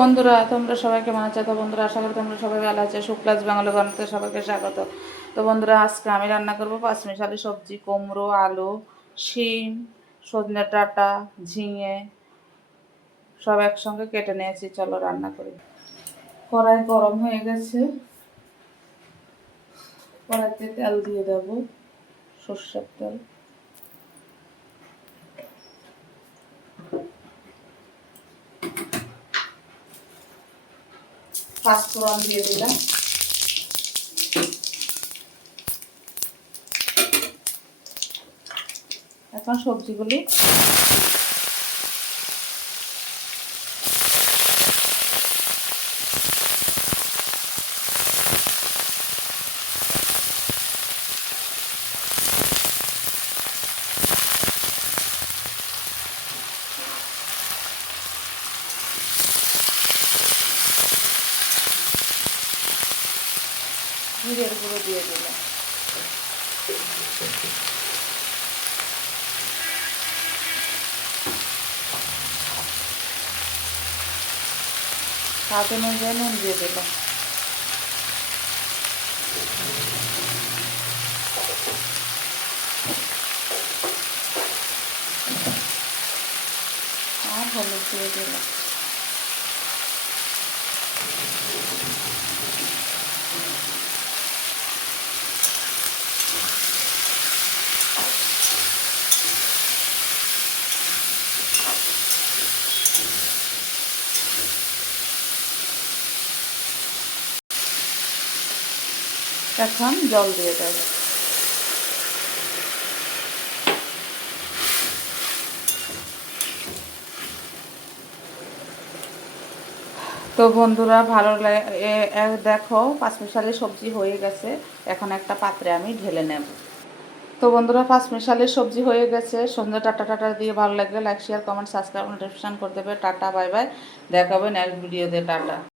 বন্ধুরা, তোমরা সবাইকে আছো? তো বন্ধুরা, আশা করি তোমরা সবাই ভালো আছে। শুক্লাস বাংলা গণতে সবাইকে স্বাগত। তো বন্ধুরা, আজকে আমি রান্না করব পাঁচমিশালি সবজি, কুমড়ো, আলু, শিম, সজনে ডাঁটা, ঝিঙে, সব একসঙ্গে কেটে নিয়েছি। চলো রান্না করি। কড়াই গরম হয়ে গেছে। কড়াইতে তেল দিয়ে দেবো, সর্ষের তেল। পাঁচফোড়ন দিয়ে দিলাম। এখন সবজিগুলি জিরের গুঁড়ো দিয়ে দিলাম স্বাদ অনুযায়ী নুন দিয়ে দিলাম আর হলুদ দিয়ে দিলাম এখন জল দিয়ে দেবো। তো বন্ধুরা, ভালো দেখো পাঁচমিশালি সবজি হয়ে গেছে। এখন একটা পাত্রে আমি ঢেলে নেব। তো বন্ধুরা পাঁচমিশালি সবজি হয়ে গেছে। সন্ধ্যে টাটা টাটা দিয়ে ভালো লাগবে like share comment subscribe notification করে দেবে। Tata, bye bye. দেখাবে নেক্সট ভিডিওতে টাটা।